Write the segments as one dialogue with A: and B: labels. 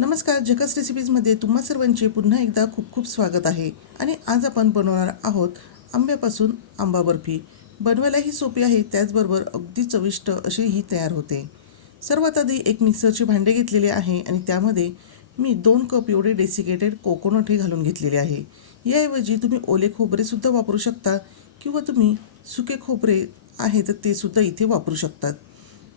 A: नमस्कार जकस रेसिपीजमध्ये तुम्हा सर्वांचे पुन्हा एकदा खूप खूप स्वागत आहे. आणि आज आपण बनवणार आहोत आंब्यापासून आंबा बर्फी. बनवायलाही सोपी आहे त्याचबरोबर अगदी चविष्ट अशी ही तयार होते. सर्वात आधी एक मिक्सरचे भांडे घेतलेले आहे आणि त्यामध्ये मी दोन कप एवढे डेसिकेटेड कोकोनट हे घालून घेतलेले आहे. याऐवजी तुम्ही ओले खोबरेसुद्धा वापरू शकता किंवा तुम्ही सुके खोबरे आहे तर ते सुद्धा इथे वापरू शकतात.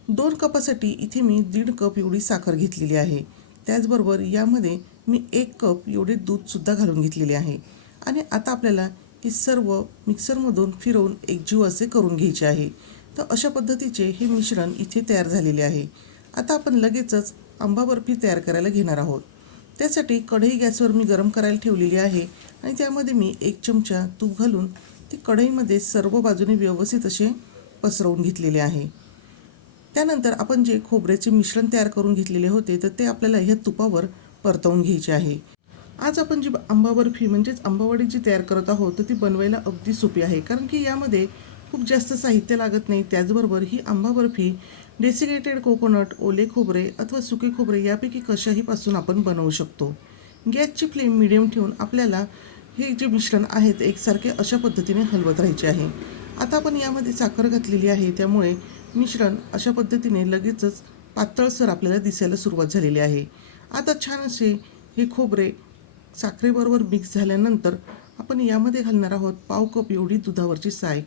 A: दोन कपासाठी इथे मी दीड कप एवढी साखर घेतलेली आहे. त्याचबरोबर यामध्ये मी एक कप एवढे दूधसुद्धा घालून घेतलेले आहे. आणि आता आपल्याला हे सर्व मिक्सरमधून फिरवून एकजीव असे करून घ्यायचे आहे. तर अशा पद्धतीचे हे मिश्रण इथे तयार झालेले आहे. आता आपण लगेचच आंबा बर्फी तयार करायला घेणार आहोत. त्यासाठी कढई गॅसवर मी गरम करायला ठेवलेली आहे आणि त्यामध्ये मी एक चमचा तूप घालून ती कढईमध्ये सर्व बाजूने व्यवस्थित असे पसरवून घेतलेले आहे. त्यानंतर आपण जे खोबऱ्याचे मिश्रण तयार करून घेतलेले होते तर ते आपल्याला ह्या तुपावर परतवून घ्यायचे आहे. आज आपण जी आंबा बर्फी म्हणजेच आंबावडी जी तयार करत आहोत तर ती बनवायला अगदी सोपी आहे. कारण की यामध्ये खूप जास्त साहित्य लागत नाही त्याचबरोबर ही आंबा बर्फी डेसिकेटेड कोकोनट ओले खोबरे अथवा सुके खोबरे यापैकी कशाहीपासून आपण बनवू शकतो? गॅसची फ्लेम मिडियम ठेवून आपल्याला हे जे मिश्रण आहे ते एकसारखे अशा पद्धतीने हलवत राहायचे आहे. आता आपण यामध्ये साखर घातलेली आहे त्यामुळे मिश्रण अशा पद्धतीने लगेचच पातळसर आपल्याला दिसायला सुरुवात झालेली आहे. आता छान असे हे खोबरे साखरेबरोबर मिक्स झाल्यानंतर आपण यामध्ये घालणार आहोत पाव कप एवढी दुधावरची साय.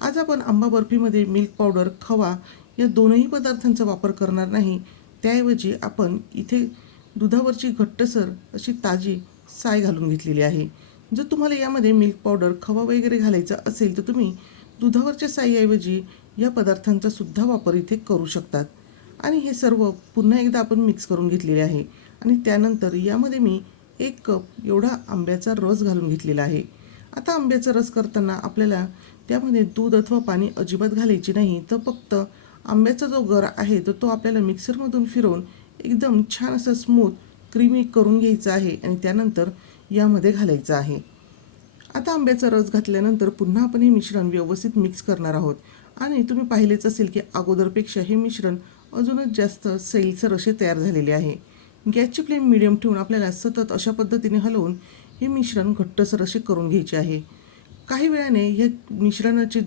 A: आज आपण आंबा बर्फीमध्ये मिल्क पावडर खवा या दोनही पदार्थांचा वापर करणार नाही. त्याऐवजी आपण इथे दुधावरची घट्टसर अशी ताजी साय घालून घेतलेली आहे. जर तुम्हाला यामध्ये मिल्क पावडर खवा वगैरे घालायचा असेल तर तुम्ही दुधावरच्या साईऐवजी या पदार्थांचा सुद्धा वापर इथे करू शकतात. आणि हे सर्व पुन्हा एकदा आपण मिक्स करून घेतलेले आहे. आणि त्यानंतर यामध्ये मी एक कप एवढा आंब्याचा रस घालून घेतलेला आहे. आता आंब्याचा रस करताना आपल्याला त्यामध्ये दूध अथवा पाणी अजिबात घालायची नाही. तर फक्त आंब्याचा जो गर आहे तर तो आपल्याला मिक्सरमधून फिरवून एकदम छान असं स्मूथ क्रीमी करून घ्यायचा आहे आणि त्यानंतर यामध्ये घालायचं आहे. आता आंब्याचा रस घातल्यानंतर पुन्हा आपण हे मिश्रण व्यवस्थित मिक्स करणार आहोत. आणि तुम्ही पाहिलेच असेल की अगोदरपेक्षा हे मिश्रण अजूनच जास्त सैलसर असे तयार झालेले आहे. गॅसची फ्लेम मिडियम ठेवून आपल्याला सतत अशा पद्धतीने हलवून हे मिश्रण घट्टसर असे करून घ्यायचे आहे. काही वेळाने या मिश्रणाचे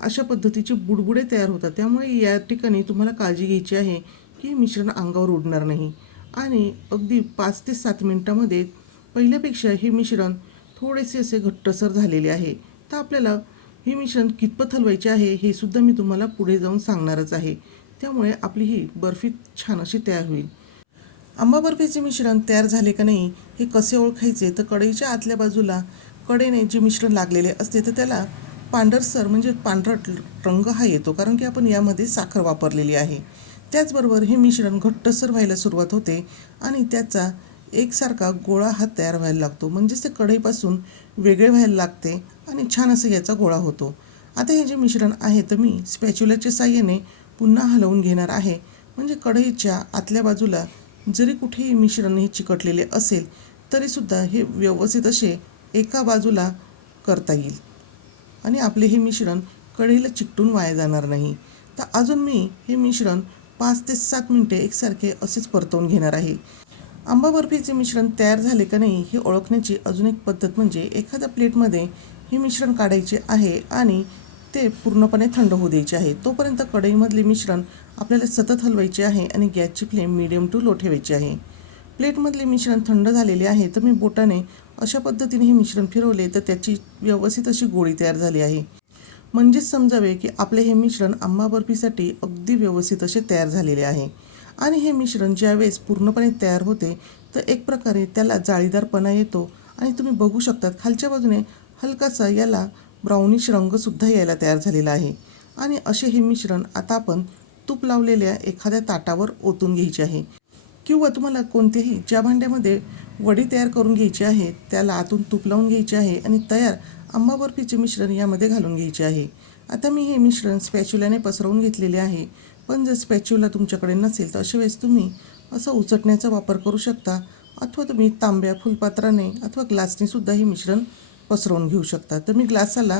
A: अशा पद्धतीचे बुडबुडे तयार होतात. त्यामुळे या ठिकाणी तुम्हाला काळजी घ्यायची आहे की हे मिश्रण अंगावर उडणार नाही. आणि अगदी पाच ते सात मिनटामध्ये पहिल्यापेक्षा हे मिश्रण थोडेसे असे घट्टसर झालेले आहे. तर आपल्याला हे मिश्रण कितपत हलवायचे आहे हे सुद्धा मी तुम्हाला पुढे जाऊन सांगणारच आहे. त्यामुळे आपली ही बर्फी छान अशी तयार होईल. आंबा बर्फीचे मिश्रण तयार झाले का नाही हे कसे ओळखायचे? तर कढईच्या आतल्या बाजूला कडेने जे मिश्रण लागलेले असते तर त्याला पांढरसर म्हणजे पांढरट रंग हा येतो कारण की आपण यामध्ये साखर वापरलेली आहे. त्याचबरोबर हे मिश्रण घट्टसर व्हायला सुरुवात होते आणि त्याचा एकसारखा गोळा हा तयार व्हायला लागतो. म्हणजेच ते कढईपासून वेगळे व्हायला लागते आणि छान असं याचा गोळा होतो. आता हे जे मिश्रण आहे तर मी स्पॅच्युलाच्या साह्याने पुन्हा हलवून घेणार आहे. म्हणजे कढईच्या आतल्या बाजूला जरी कुठेही मिश्रण हे चिकटलेले असेल तरीसुद्धा हे व्यवस्थित असे एका बाजूला करता येईल. आणि आपले हे मिश्रण कढईला चिकटून वाया जाणार नाही. तर अजून मी हे मिश्रण पाच ते सात मिनटे एकसारखे असेच परतवून घेणार आहे. आंबा बर्फीचे मिश्रण तयार झाले का नाही हे ओळखण्याची अजून एक पद्धत म्हणजे एखाद्या प्लेटमध्ये हे मिश्रण काढायचे आहे आणि ते पूर्णपणे थंड होऊ द्यायचे आहे. तोपर्यंत कढईमधले मिश्रण आपल्याला सतत हलवायचे आहे आणि गॅसची फ्लेम मिडियम टू लो ठेवायची आहे. प्लेटमधले मिश्रण थंड झालेले आहे तर मी बोटाने अशा पद्धतीने हे मिश्रण फिरवले तर त्याची व्यवस्थित अशी गोळी तयार झाली आहे. म्हणजेच समजावे की आपले हे मिश्रण आंबा बर्फीसाठी अगदी व्यवस्थित असे तयार झालेले आहे. आणि हे मिश्रण ज्यावेळेस पूर्णपणे तयार होते तर एक प्रकारे त्याला जाळीदारपणा येतो. आणि तुम्ही बघू शकतात खालच्या बाजूने हलकासा याला ब्राउनिश रंगसुद्धा यायला तयार झालेला आहे. आणि असे हे मिश्रण आता आपण तूप लावलेल्या एखाद्या ताटावर ओतून घ्यायचे आहे. किंवा तुम्हाला कोणत्याही ज्या भांड्यामध्ये वडी तयार करून घ्यायची आहे त्याला आतून तूप लावून घ्यायचे आहे आणि तयार आंबा बर्फीचे मिश्रण यामध्ये घालून घ्यायचे आहे. आता मी हे मिश्रण स्पॅच्युलाने पसरवून घेतलेले आहे. पण जर स्पॅच्युला तुमच्याकडे नसेल तर अशा वेळेस तुम्ही असा उचटण्याचा वापर करू शकता अथवा तुम्ही तांब्या फुलपात्राने अथवा ग्लासनेसुद्धा हे मिश्रण पसरवून घेऊ शकता. तर मी ग्लासाला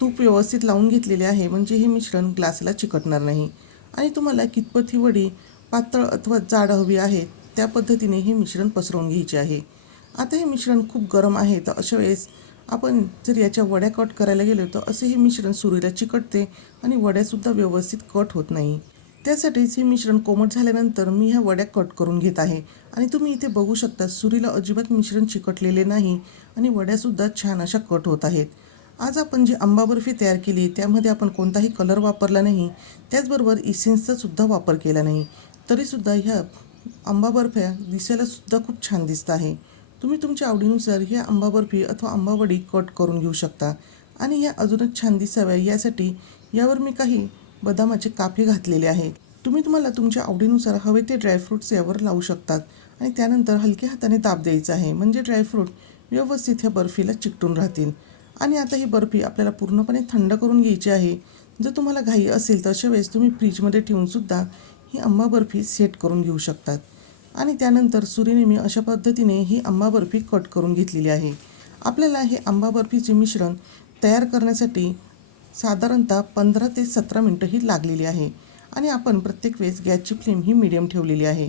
A: तूप व्यवस्थित लावून घेतलेले आहे म्हणजे हे मिश्रण ग्लासला चिकटणार नाही. आणि तुम्हाला कितपत ही वडी पातळ अथवा जाड हवी आहे त्या पद्धतीने हे मिश्रण पसरवून घ्यायचे आहे. आता हे मिश्रण खूप गरम आहे तर अशा वेळेस आपण जर याच्या वड्या कट करायला गेलो तर असे हे मिश्रण सुरीला चिकटते आणि वड्यासुद्धा व्यवस्थित कट होत नाही. त्यासाठीच हे मिश्रण कोमट झाल्यानंतर मी ह्या वड्या कट करून घेत आहे. आणि तुम्ही इथे बघू शकता सुरीला अजिबात मिश्रण चिकटलेले नाही आणि वड्यासुद्धा छान अशा कट होत आहेत. आज आपण जी आंबा बर्फी तयार केली त्यामध्ये आपण कोणताही कलर वापरला नाही. त्याचबरोबर इसेन्सचासुद्धा वापर केला नाही. तरीसुद्धा ह्या आंबा बर्फ्या दिसायलासुद्धा खूप छान दिसत आहे. तुम्ही तुमच्या आवडीनुसार ह्या आंबा बर्फी अथवा आंबावडी कट करून घेऊ शकता. आणि ह्या अजूनच छान दिसाव्या यासाठी यावर मी काही बदामाचे कापे घातलेले आहे. तुम्ही तुम्हाला तुमच्या आवडीनुसार हवे ते ड्रायफ्रूट्स यावर लावू शकतात. आणि त्यानंतर हलक्या हाताने ताप द्यायचा आहे. म्हणजे ड्रायफ्रूट व्यवस्थित ह्या बर्फीला चिकटून राहतील. आणि आता ही बर्फी आपल्याला पूर्णपणे थंड करून घ्यायची आहे. जर तुम्हाला घाई असेल तर अशा वेळेस तुम्ही फ्रीजमध्ये ठेवूनसुद्धा ही आंबा बर्फी सेट करून घेऊ शकतात. आणि त्यानंतर सुरीने मी अशा पद्धतीने ही आंबा बर्फी कट करून घेतलेली आहे. आपल्याला हे आंबा बर्फीचे मिश्रण तयार करण्यासाठी साधारणतः पंधरा ते सतरा मिनटं ही लागलेली आहे. आणि आपण प्रत्येक वेळेस गॅसची फ्लेम ही मिडियम ठेवलेली आहे.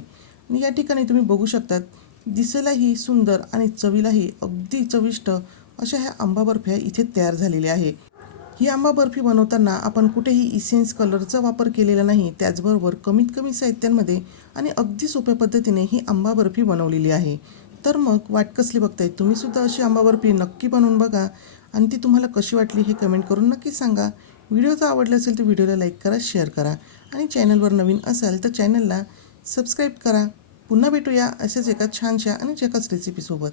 A: आणि या ठिकाणी तुम्ही बघू शकतात दिसायलाही सुंदर आणि चवीलाही अगदी चविष्ट अशा ह्या आंबा बर्फ्या इथे तयार झालेल्या आहे. ही आंबा बर्फी बनवताना आपण कुठेही इसेन्स कलरचा वापर केलेला नाही त्याचबरोबर कमीत कमी साहित्यांमध्ये आणि अगदी सोप्या पद्धतीने ही आंबा बर्फी बनवलेली आहे. तर मग वाट कसली बघताय? तुम्हीसुद्धा अशी आंबा बर्फी नक्की बनवून बघा. आणि ती तुम्हाला कशी वाटली हे कमेंट करून नक्की सांगा. व्हिडिओ जर आवडला असेल तर व्हिडिओला लाईक करा शेअर करा आणि चॅनलवर नवीन असाल तर चॅनलला सबस्क्राईब करा. पुन्हा भेटूया अशाच एका छानशा आणि एकाच रेसिपीसोबत